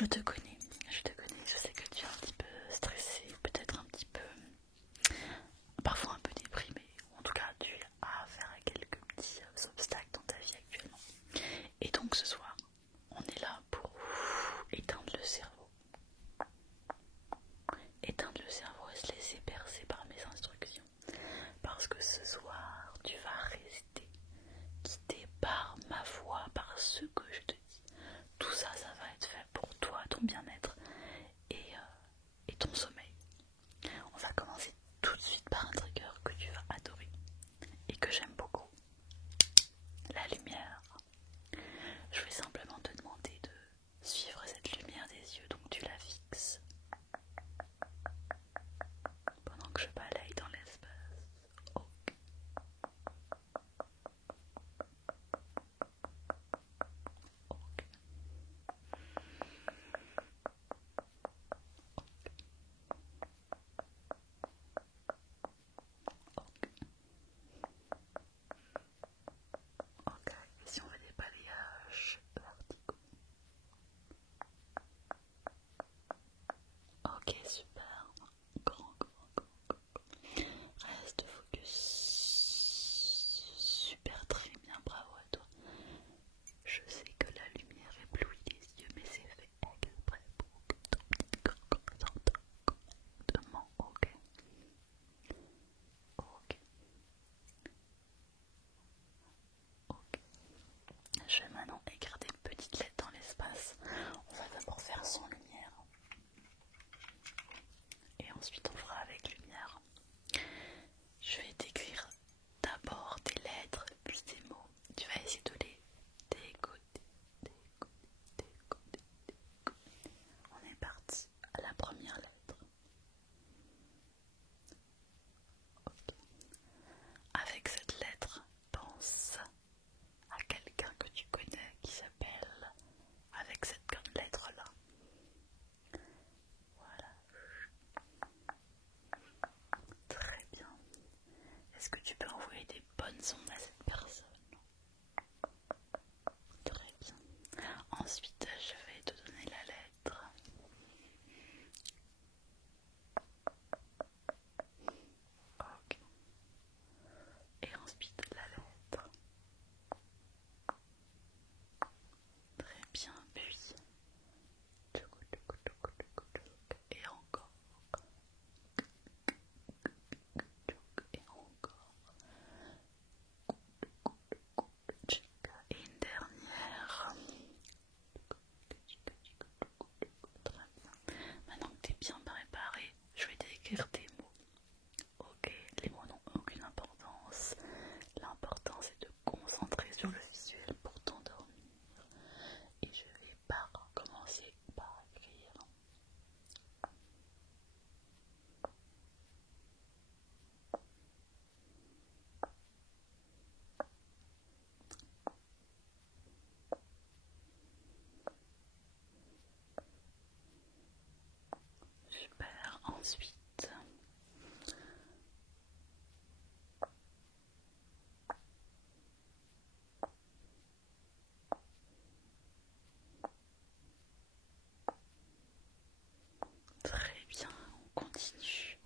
je te connais, je sais que tu es un petit peu stressé, peut-être un petit peu, parfois un peu déprimé, ou en tout cas tu as affaire à quelques petits obstacles dans ta vie actuellement. Et donc ce soir, on est là pour éteindre le cerveau. Éteindre le cerveau et se laisser bercer par mes instructions. Parce que ce soir, tu vas rester guidé par ma voix, par ce que je te dis. Tout ça, ça va être fait pour toi, ton bien-être et ton sommeil. On va commencer tout de suite par un trigger que tu vas adorer et que j'aime beaucoup. La lumière. Je vais simplement te demander de suivre cette lumière des yeux, donc tu la fixes pendant que je balaye dans l'espace. Ok. Ok. Ok. Et si on fait des balayages verticaux? Ok, super. Grand. Reste focus. Super, très bien, bravo à toi. Je sais que la lumière éblouit les yeux, mais c'est fait exprès pour que ton petit corps s'entende complètement. Ok. Ok. Ok. Je vais maintenant écrire des petites lettres dans l'espace. On va d'abord faire sans lumière. Et ensuite on fera avec lumière. Je vais t'écrire d'abord des lettres, puis des mots. Tu vas essayer de les décoder. On est parti à la première lettre. Ok. Avec cette lettre, pense à quelqu'un que tu connais qui s'appelle avec cette lettre-là. Voilà. Très bien. Est-ce que tu peux envoyer des bonnes ondes à cette personne? Très bien. Ensuite, je vais te donner la lettre. Ok. Et ensuite la lettre. Très bien. Puis et encore. Et encore. Et une dernière. Très bien. Maintenant que tu es bien préparé, je vais t'écrire des mots. Ok, les mots n'ont aucune importance. L'important c'est de te concentrer sur le visuel pour t'endormir. Et je vais commencer par écrire. Super, ensuite. Très bien, on continue.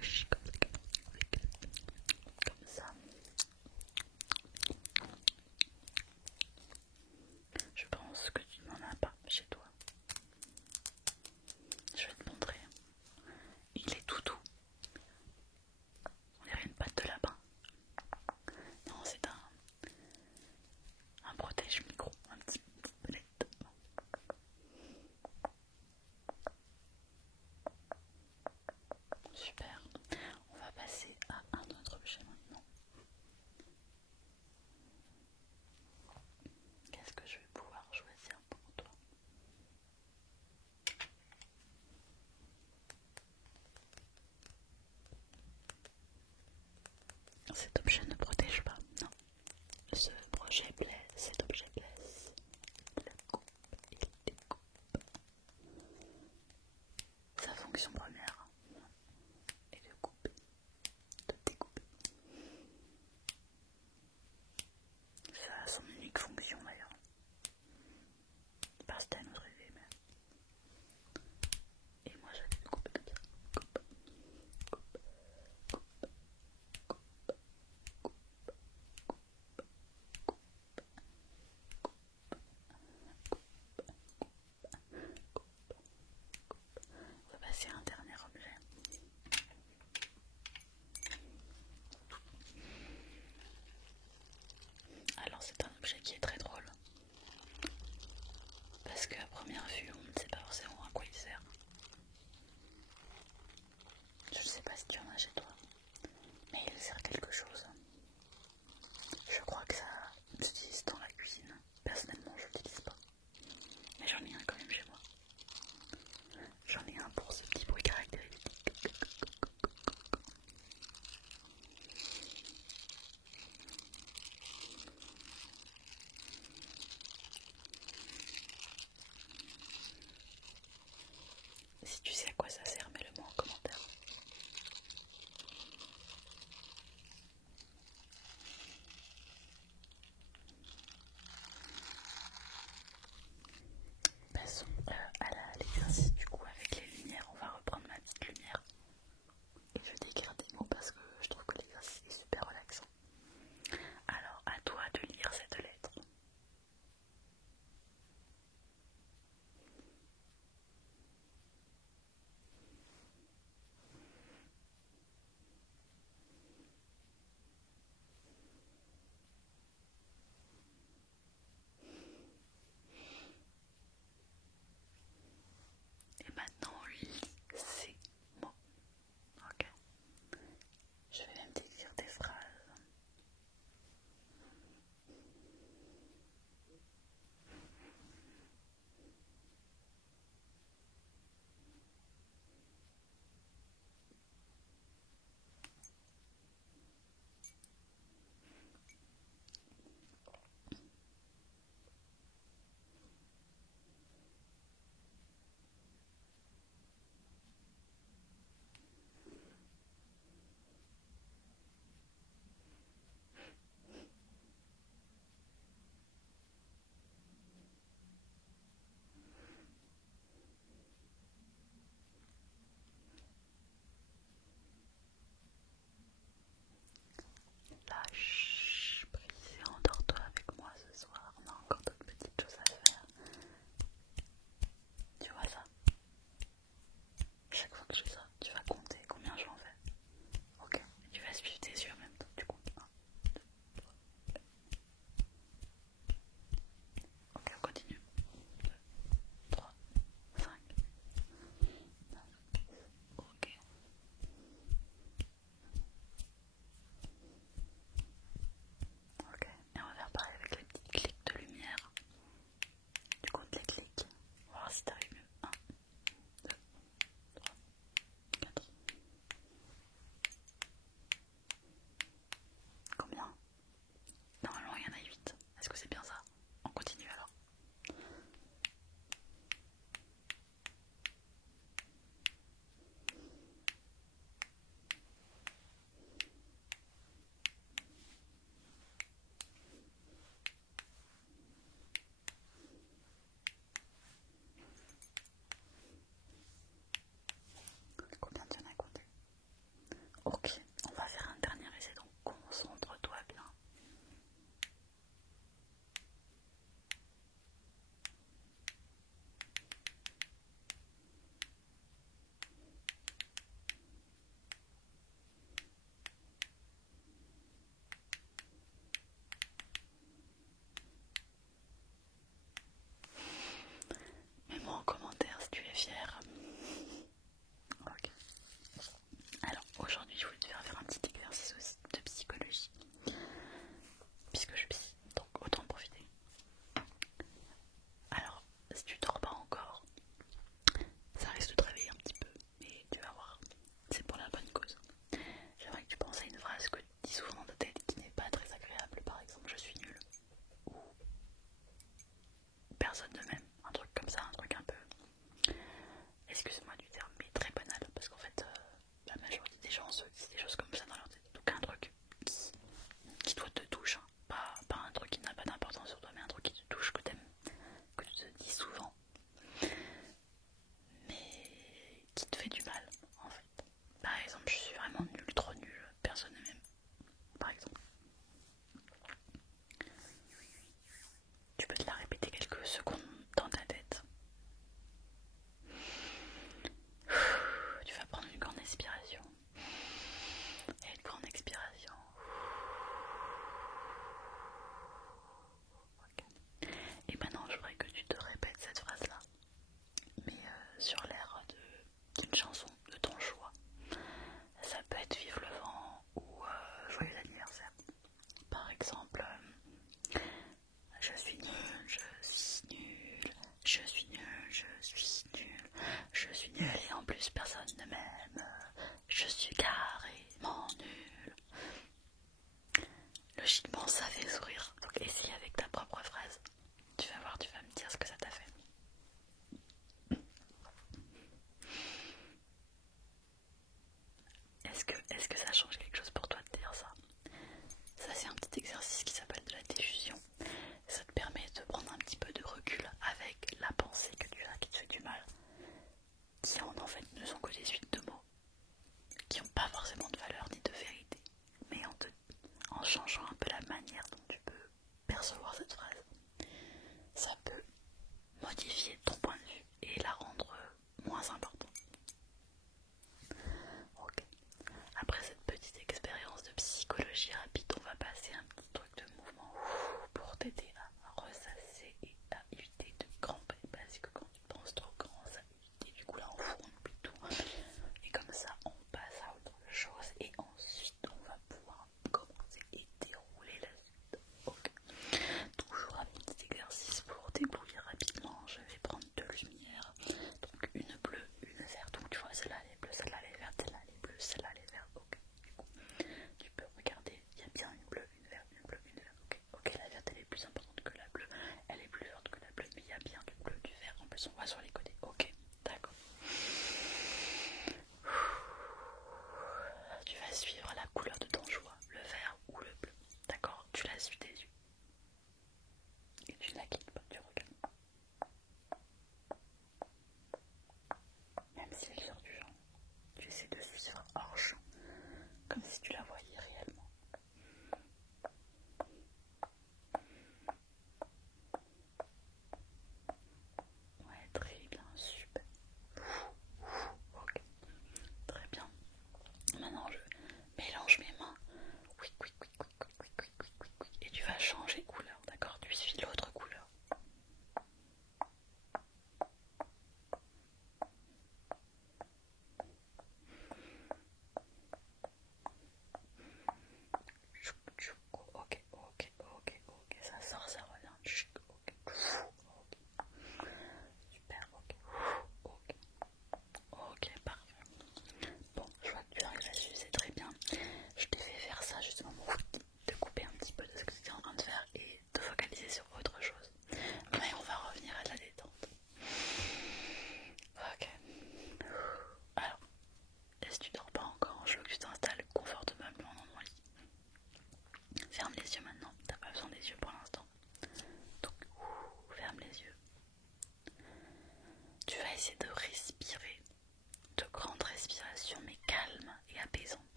bouche, comme ça. Je pense que tu n'en as pas chez toi. Je vais te montrer. Il est tout doux. On dirait une patte de lapin. Non, c'est un protège-micro, un petit belette. Super. On va passer à un autre objet maintenant. Qu'est-ce que je vais pouvoir choisir pour toi? Cet objet ne protège pas, non. Ce projet blesse, cet objet blesse. Il coupe, il découpe. Sa fonction première est de couper, de découper. Ça a son unique fonction d'ailleurs. Pas c'était à notre idée, mais. Et moi j'allais le couper comme ça. Coupe, coupe, coupe, coupe, coupe, on va passer à un dernier objet. Alors c'est un objet qui est très drôle. Parce qu'à première vue, on ne sait pas forcément à quoi il sert. Je ne sais pas si tu en as chez toi, mais il sert à quelque chose. Je crois que ça s'utilise dans la cuisine. Personnellement, je l'utilise pas. Mais j'en ai un quand même chez moi. J'en ai un pour ce petit bruit caractéristique. Si tu sais à quoi ça sert, mets-le moi en commentaire.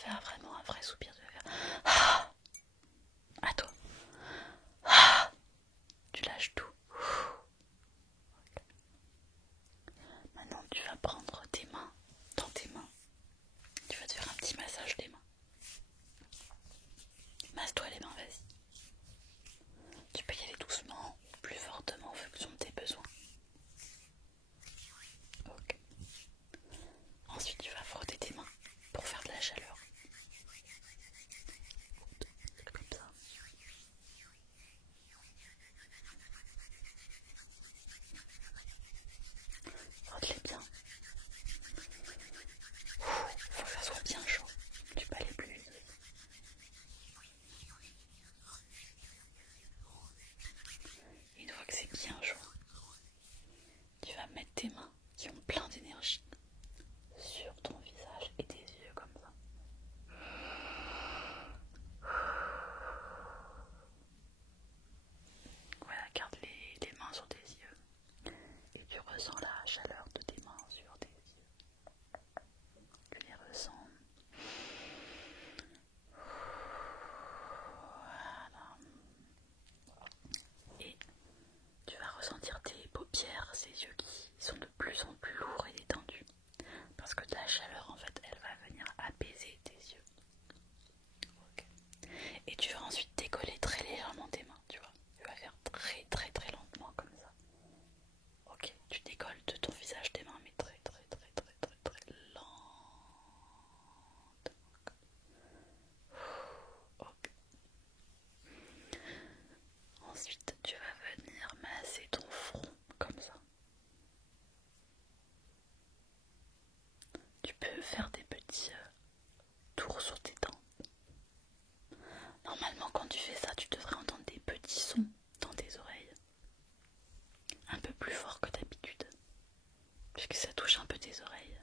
faire vraiment un vrai soupir, tu vas faire ah. À toi. Ah. Tu lâches tout. Okay. Maintenant tu vas prendre tes mains dans tes mains. Tu vas te faire un petit massage des mains. Masse-toi les mains, vas-y. Tu peux y aller doucement ou plus fortement en fonction de tes besoins. Ok. Ensuite tu vas frotter tes mains pour faire de la chaleur. Comme ça. Frotte-les bien. Faut que ça soit bien chaud. Tu peux aller plus vite. Une fois que c'est bien chaud, tu vas mettre tes mains qui ont plein d'énergie sur ton visage et tes yeux comme ça. Voilà, garde les mains sur tes yeux et tu ressens la chaleur de tes mains sur tes yeux. Tu les ressens. Voilà. Et tu vas ressentir tes paupières, ces yeux qui sont de plus en plus lourds et détendus. Parce que de la chaleur, en fait, elle va venir apaiser tes yeux. Okay. Et tu vas ensuite décoller très légèrement tes mains, tu vois. Tu vas faire très très très lentement comme ça. Ok, tu décolles de ton visage tes mains, mais très très très très très très lentement. Ok. Ensuite, tu vas venir masser ton front comme ça. Tu peux faire des petits tours sur tes dents. Normalement, quand tu fais ça, tu devrais entendre des petits sons dans tes oreilles. Un peu plus fort que d'habitude. Puisque ça touche un peu tes oreilles.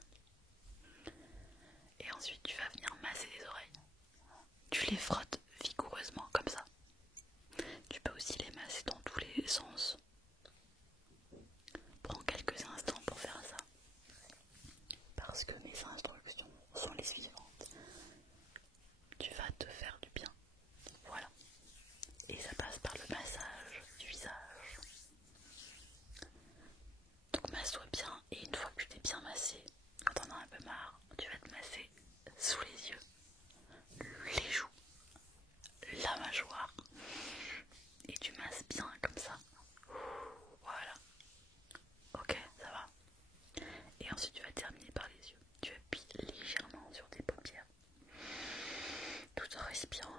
Et ensuite, tu vas venir masser les oreilles. Tu les frottes vigoureusement comme ça. Tu peux aussi les masser dans tous les sens. Prends quelques instants pour faire ça. Parce que mes instructions sont les suivantes. Tu vas te faire du bien. Voilà. Et ça passe par le massage du visage. Donc masse-toi bien et une fois que tu t'es bien massé, quand t'en as un peu marre, tu vas te masser sous les yeux, les joues, la mâchoire et tu masses bien comme ça. Voilà. Ok, ça va. Et ensuite tu vas terminer par les yeux. Tu appuies légèrement sur tes paupières tout en respirant